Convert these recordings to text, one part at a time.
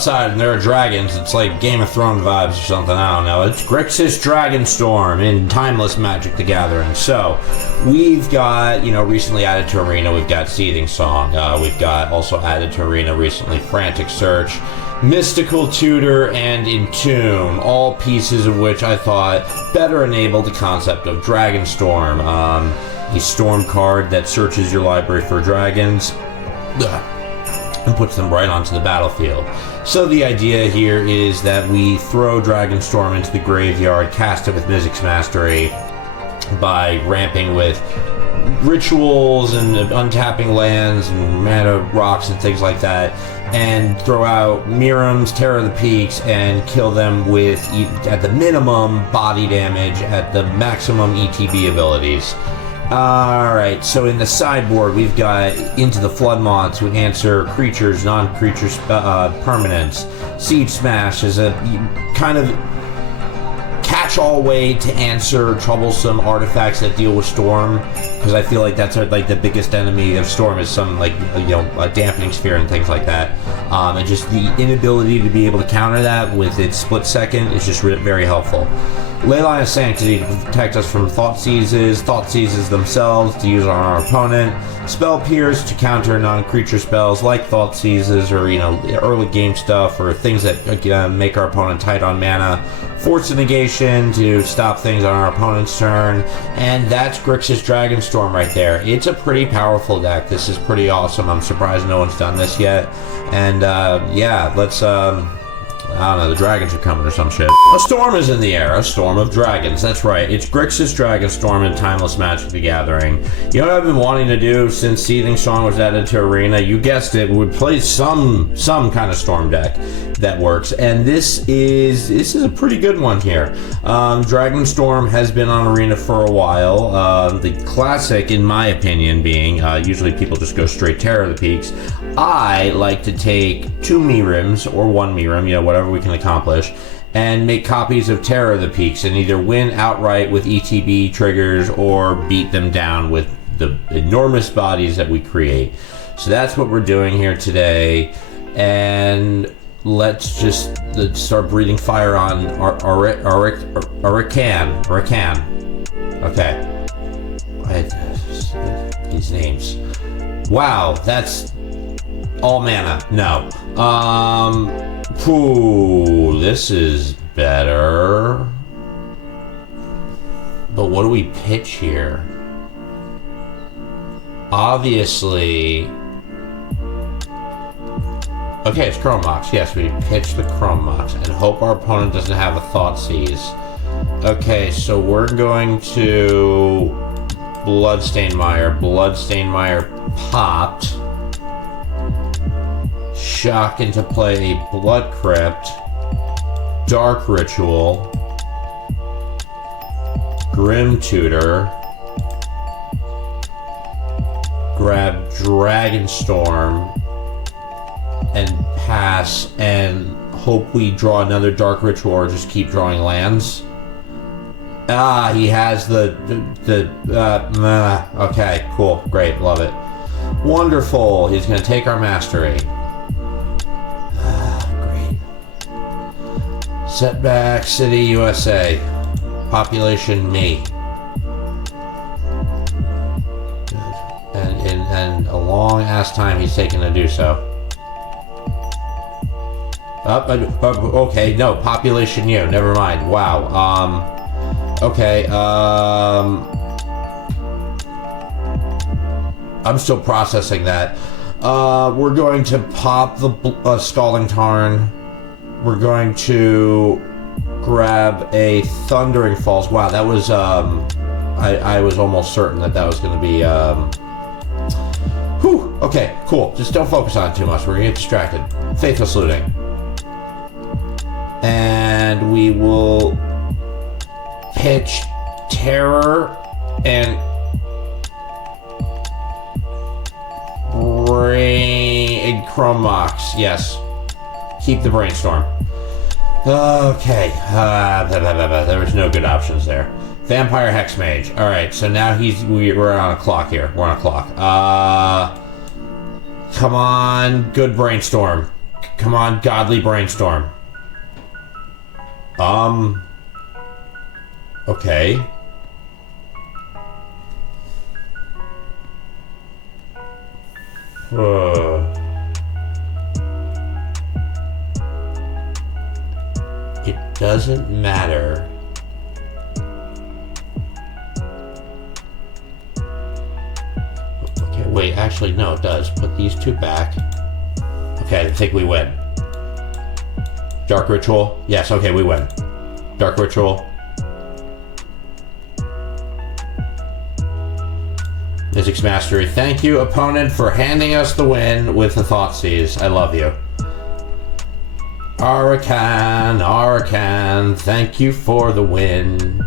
outside and there are dragons. It's like Game of Thrones vibes or something. I don't know. It's Grixis Dragonstorm in Timeless Magic the Gathering. So we've got, recently added to Arena, we've got Seething Song. We've got also added to Arena recently Frantic Search, Mystical Tutor, and Entomb, all pieces of which I thought better enable the concept of Dragonstorm, a storm card that searches your library for dragons and puts them right onto the battlefield. So the idea here is that we throw Dragonstorm into the graveyard, cast it with Mizzix Mastery by ramping with rituals and untapping lands and mana rocks and things like that, and throw out Miiryms, Terror the Peaks, and kill them with, at the minimum, body damage, at the maximum ETB abilities. Alright, so in the sideboard we've got Into the Floodmaw to answer creatures, non-creatures permanents. Siege Smash is a kind of catch-all way to answer troublesome artifacts that deal with Storm, because I feel like that's like the biggest enemy of Storm is some a dampening sphere and things like that. And just the inability to be able to counter that with its split second is just very helpful. Leyline of Sanctity to protect us from Thought Seizes themselves to use on our opponent. Spell Pierce to counter non-creature spells like Thought Seizes or early game stuff or things that make our opponent tight on mana. Force of Negation to stop things on our opponent's turn. And that's Grixis Dragonstorm right there. It's a pretty powerful deck. This is pretty awesome. I'm surprised no one's done this yet. And yeah, let's I don't know, the dragons are coming or some shit. A storm is in the air, a storm of dragons. That's right, it's Grixis Dragonstorm in Timeless Magic the Gathering. You know what I've been wanting to do since Seething Song was added to Arena? You guessed it, would play some kind of storm deck that works, and this is a pretty good one here. Dragonstorm has been on Arena for a while. The classic, in my opinion, being usually people just go straight Terror of the Peaks. I like to take 2 Miiryms or 1 Miirym, whatever we can accomplish, and make copies of Terror of the Peaks and either win outright with ETB triggers or beat them down with the enormous bodies that we create. So that's what we're doing here today, and let's just start breathing fire on Rakan. Okay. These names. Wow, that's all mana. No. This is better. But what do we pitch here? Obviously. Okay, it's Chrome Mox. Yes, we pitch the Chrome Mox and hope our opponent doesn't have a Thought Seize. Okay, so we're going to Bloodstained Mire. Bloodstained Mire popped. Shock into play a Blood Crypt, Dark Ritual, Grim Tutor, grab Dragonstorm, and pass, and hope we draw another Dark Ritual or just keep drawing lands. He has okay, cool, great, love it. Wonderful, he's going to take our Mastery. Setback City, USA. Population me. Good. And a long ass time he's taken to do so. Okay, no, population you. Never mind. Wow. Okay. I'm still processing that. We're going to pop the Scalding Tarn. We're going to grab a Thundering Falls. Wow, that was, I was almost certain that was going to be, okay, cool. Just don't focus on it too much. We're going to get distracted. Faithless Looting. And we will pitch Terror and Chrome Mox. Yes. Keep the Brainstorm. Okay. There was no good options there. Vampire Hexmage. Alright, so now we're on a clock here. We're on a clock. Come on. Good Brainstorm. Come on, godly brainstorm. Okay. It doesn't matter. Okay, wait, actually, no, it does. Put these two back. Okay, I think we win. Dark Ritual? Yes, okay, we win. Dark Ritual. Mizzix Mastery. Thank you, opponent, for handing us the win with the Thoughtseize. I love you. Arakan, thank you for the win.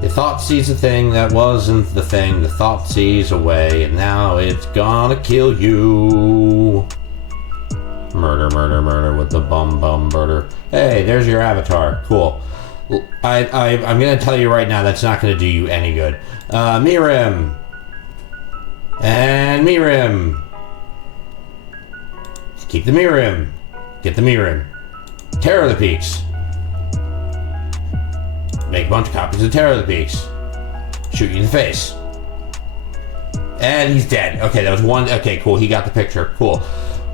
The Thoughtseize a thing that wasn't the thing. The Thoughtseize away, and now it's gonna kill you. Murder with the bum murder. Hey, there's your avatar. Cool. I'm gonna tell you right now, that's not gonna do you any good. Miirym. And Miirym. Keep the Miirym. Get the Miirym. Terror of the Peaks. Make a bunch of copies of Terror of the Peaks. Shoot you in the face. And he's dead. Okay, that was one. Okay, cool. He got the picture. Cool.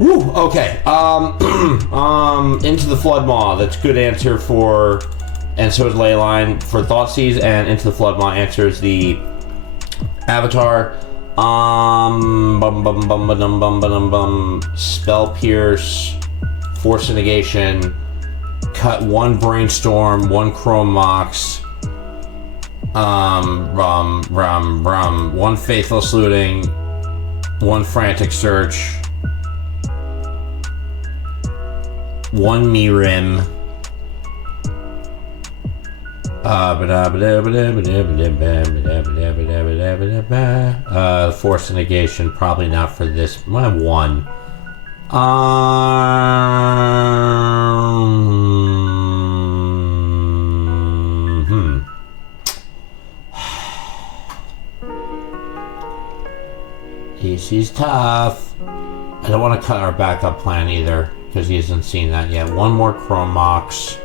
Woo, okay. Into the Flood Maw. That's a good answer for... And so is Leyline for Thoughtseize, and Into the Flood Maw answers the Avatar. Spell Pierce, Force of Negation, cut one Brainstorm, one Chrome Mox, one Faithless Looting, one Frantic Search, one Miirym, Force of Negation, probably not for this. One. He's tough. I don't want to cut our backup plan either, because he hasn't seen that yet. One more Chrome Mox.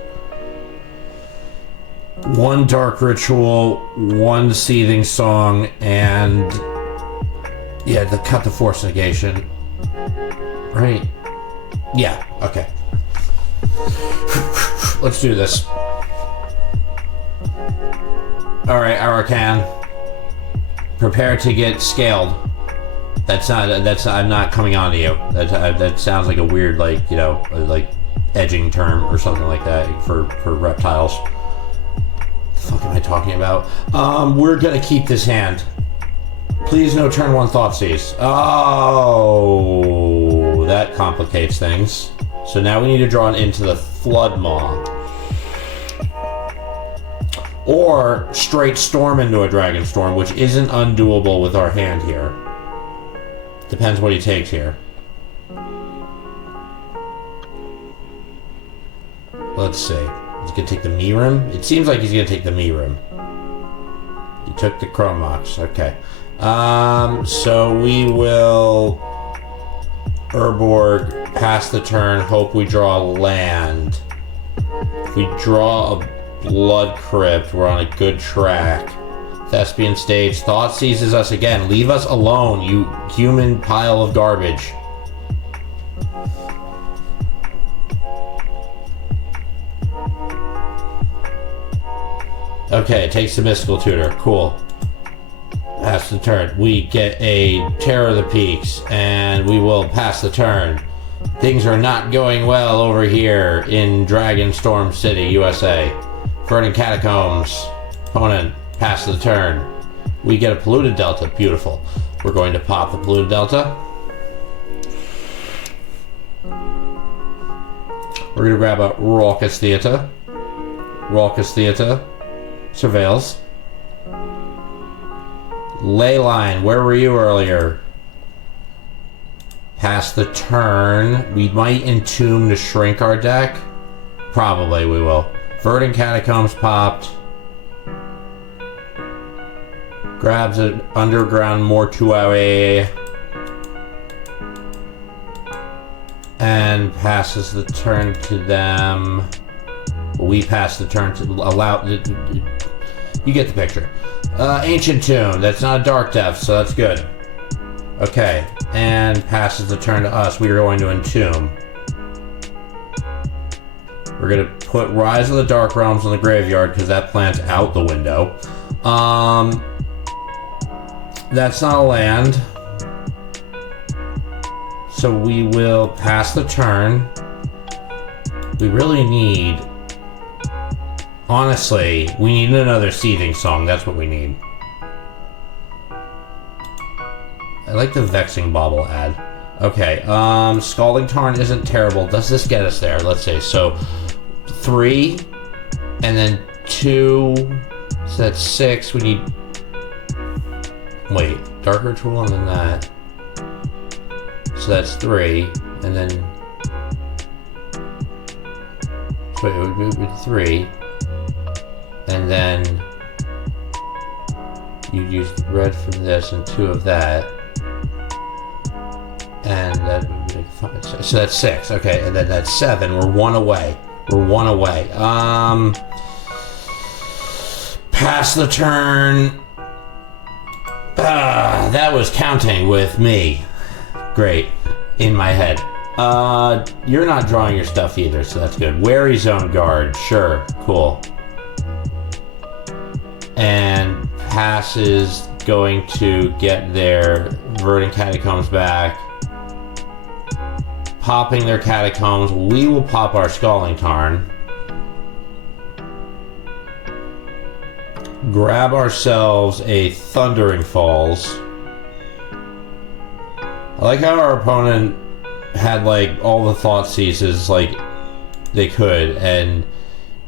One Dark Ritual, one Seething Song, and yeah, cut the Force Negation. Right? Yeah, okay. Let's do this. Alright, Arakan. Prepare to get scaled. I'm not coming on to you. That sounds like a weird, like, you know, like edging term or something like that for reptiles. The fuck am I talking about? We're gonna keep this hand. Please no turn one Thoughtseize. Oh, that complicates things. So now we need to draw it into the Flood Maw. Or straight Storm into a Dragonstorm, which isn't undoable with our hand here. Depends what he takes here. Let's see. He's gonna take the Miirym? It seems like he's gonna take the Miirym. He took the Chrome Mox. Okay. So we will Urborg, pass the turn, hope we draw land. If we draw a Blood Crypt, we're on a good track. Thespian Stage, Thought seizes us again. Leave us alone, you human pile of garbage. Okay, it takes the Mystical Tutor. Cool. Pass the turn. We get a Terror of the Peaks, and we will pass the turn. Things are not going well over here in Dragonstorm City, USA. Verdant Catacombs. Opponent, pass the turn. We get a Polluted Delta. Beautiful. We're going to pop the Polluted Delta. We're going to grab a Raucous Theater. Raucous Theater. Surveils. Leyline, where were you earlier? Pass the turn. We might Entomb to shrink our deck. Probably we will. Verdant Catacombs popped. Grabs an Underground Mortuary. and passes the turn to them. We pass the turn to allow. You get the picture. Ancient Tomb. That's not a Dark Depth, so that's good. Okay, and passes the turn to us. We are going to Entomb. We're gonna put Rise of the Dark Realms in the graveyard because that plant's out the window. That's not a land. So we will pass the turn. We really need... Honestly, we need another Seething Song. That's what we need. I like the Vexing Bauble ad. Okay, Scalding Tarn isn't terrible. Does this get us there? Let's see. So, 3, and then 2, so that's 6. We need... Wait, Dark Ritual and then that. So that's 3, and then... So wait, it would be 3. And then... You use red from this and 2 of that. And that would be 5. So that's 6. Okay, and then that's 7. We're 1 away. We're 1 away. Pass the turn. That was counting with me. Great. In my head. You're not drawing your stuff either, so that's good. Wary Zone Guard. Sure. Cool. And passes going to get their Verdant Catacombs back. Popping their Catacombs. We will pop our Scalding Tarn. Grab ourselves a Thundering Falls. I like how our opponent had like all the Thoughtseize like they could and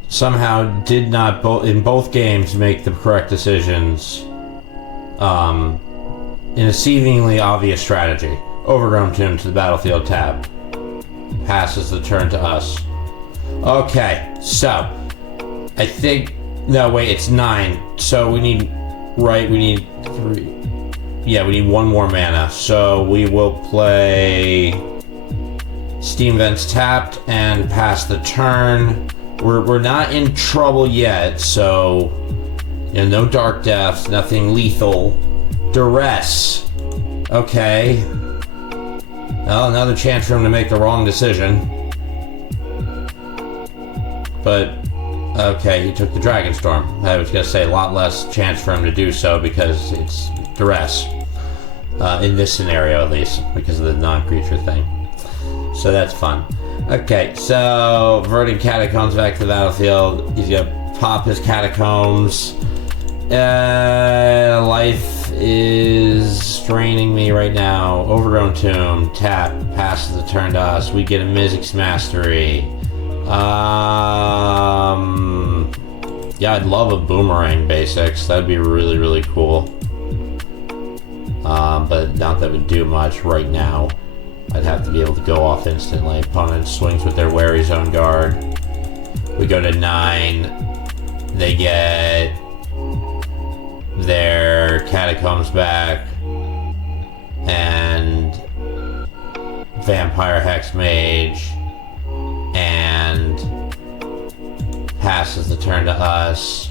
somehow did not in both games make the correct decisions in a seemingly obvious strategy. Overgrown Tomb to the battlefield tab. Passes the turn to us. Okay, so I think no wait, it's 9. So we need we need 3. Yeah, we need 1 more mana. So we will play Steam Vents tapped and pass the turn. We're not in trouble yet, so you know, no Dark Depths, nothing lethal. Duress. Okay. Well, another chance for him to make the wrong decision. But, okay, he took the Dragonstorm. I was going to say a lot less chance for him to do so because it's Duress. In this scenario, at least, because of the non-creature thing. So that's fun. Okay, so Verdant Catacombs back to the battlefield. He's going to pop his Catacombs. Life is draining me right now. Overgrown Tomb, tap, passes the turn to us. We get a Mizzix Mastery. Yeah, I'd love a Boomerang Basics. That'd be really, really cool. But not that would do much right now. I'd have to be able to go off instantly. Opponent swings with their Wary Zone Guard. We go to 9. They get their Catacombs back. And Vampire Hex Mage. And passes the turn to us.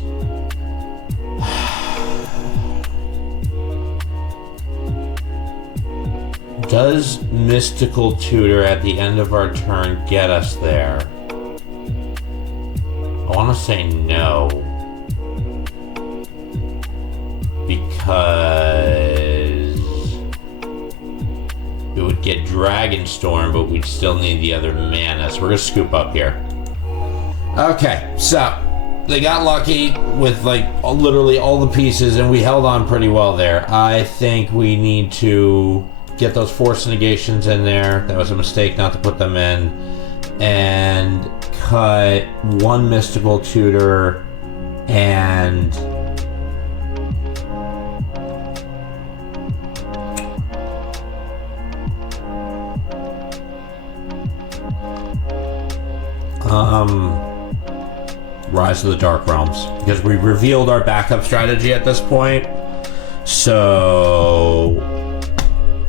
Does Mystical Tutor at the end of our turn get us there? I want to say no. Because it would get Dragonstorm, but we'd still need the other mana. So we're going to scoop up here. Okay, so they got lucky with like literally all the pieces and we held on pretty well there. I think we need to get those force negations in there. That was a mistake not to put them in. And cut 1 Mystical Tutor and Rise of the Dark Realms, because we revealed our backup strategy at this point. So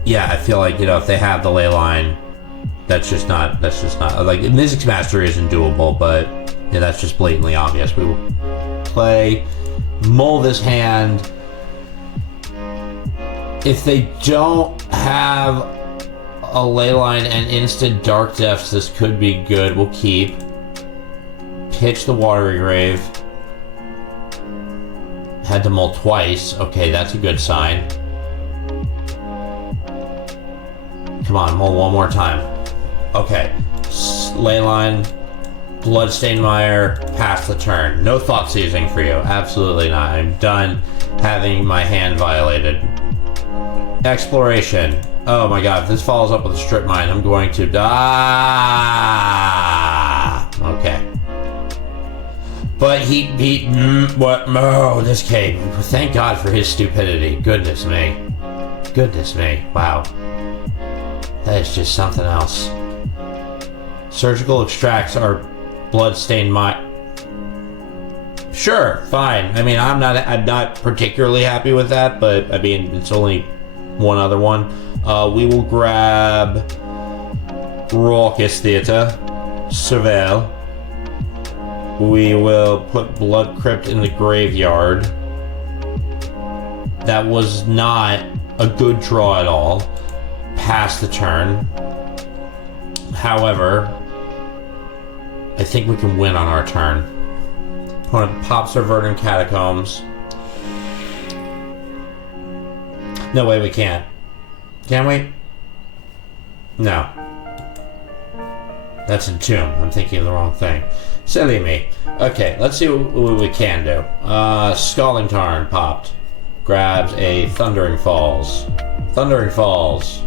yeah, I feel like, you know, if they have the ley line, That's just not, like, Mizzix Mastery isn't doable, but yeah, that's just blatantly obvious. We will play, mull this hand. If they don't have a Leyline and instant Dark Depths, this could be good. We'll keep. Pitch the Watery Grave. Had to mull twice. Okay, that's a good sign. Come on, mull one more time. Okay. Leyline, Bloodstained Mire, pass the turn. No thought seizing for you. Absolutely not. I'm done having my hand violated. Exploration. Oh my god, if this follows up with a strip mine, I'm going to die. Okay. But what? Oh, this came. Thank God for his stupidity. Goodness me. Goodness me. Wow. That is just something else. Surgical extracts are bloodstained mine. Sure, fine. I mean, I'm not particularly happy with that, but I mean, it's only one other one. We will grab Raucous Theater, Surveil. We will put Blood Crypt in the graveyard. That was not a good draw at all. Pass the turn. However, I think we can win on our turn. Opponent pops our Verdant Catacombs. No way we can't. Can we? No. That's Entomb. I'm thinking of the wrong thing. Silly me. Okay, let's see what we can do. Scalding Tarn popped. Grabs a Thundering Falls. Thundering Falls.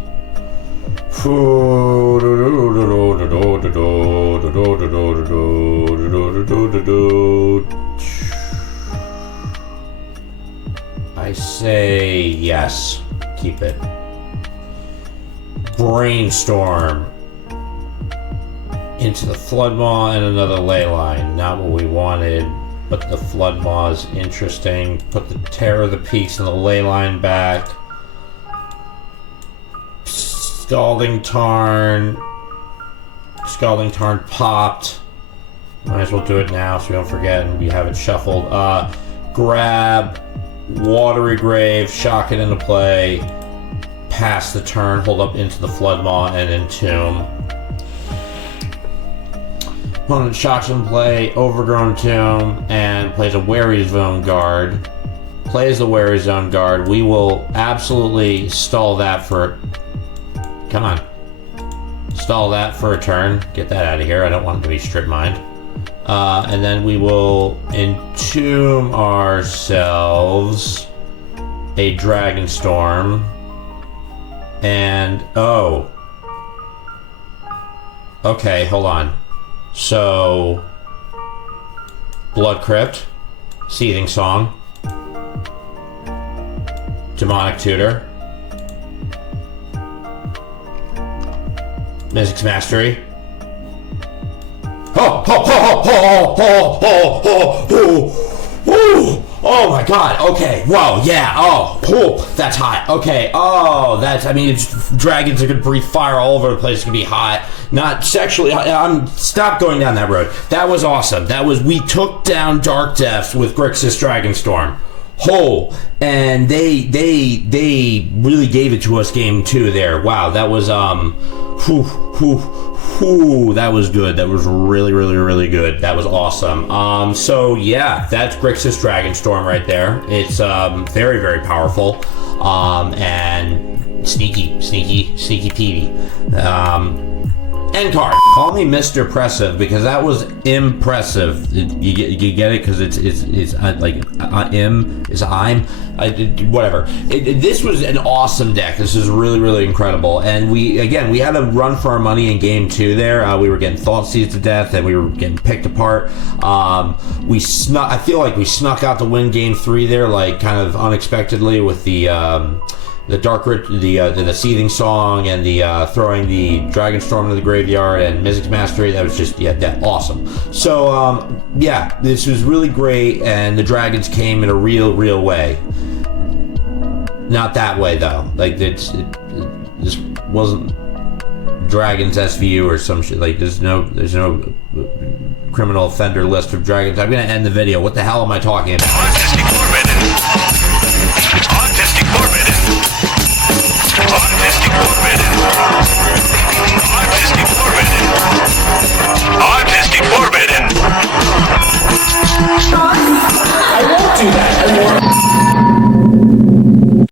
I say yes. Keep it. Brainstorm. Into the Floodmaw and another Leyline. Not what we wanted, but the Floodmaw is interesting. Put the Terror of the Peaks and the Leyline back. Scalding Tarn. Scalding Tarn popped. Might as well do it now so we don't forget and we have it shuffled. Grab Watery Grave, shock it into play. Pass the turn, hold up into the Floodmaw and Entomb. Opponent shocks in play, Overgrown Tomb, and plays a Wary Zone Guard. Plays the Wary Zone Guard. We will absolutely stall that for... Come on. Stall that for a turn. Get that out of here. I don't want it to be strip mined. And then we will Entomb ourselves a Dragonstorm. And... Oh. Okay, hold on. So, Blood Crypt, Seething Song, Demonic Tutor, Mizzix Mastery. Oh my god, okay, whoa, yeah, that's hot, okay, I mean, dragons are gonna breathe fire all over the place, it's gonna be hot, not sexually, stop going down that road. That was awesome, we took down Dark Depths with Grixis Dragonstorm. And they really gave it to us game 2 there. Wow, that was, that was good. That was really, really, really good. That was awesome. So yeah, that's Grixis Dragonstorm right there. It's, very, very powerful. And sneaky peevy. End card. Call me Mr. Impressive because that was impressive. You get it because it's like whatever. This was an awesome deck. This is really, really incredible. And we had to run for our money in game 2 there. We were getting thought seized to death and we were getting picked apart. I feel like we snuck out to win game 3 there, like kind of unexpectedly with the Seething Song and the throwing the Dragonstorm into the graveyard and Mizzix Mastery. That was just that awesome. So this was really great, and the dragons came in a real way. Not that way though. Like this wasn't dragons SVU or some shit. Like, there's no criminal offender list of dragons. I'm gonna end the video. What the hell am I talking about?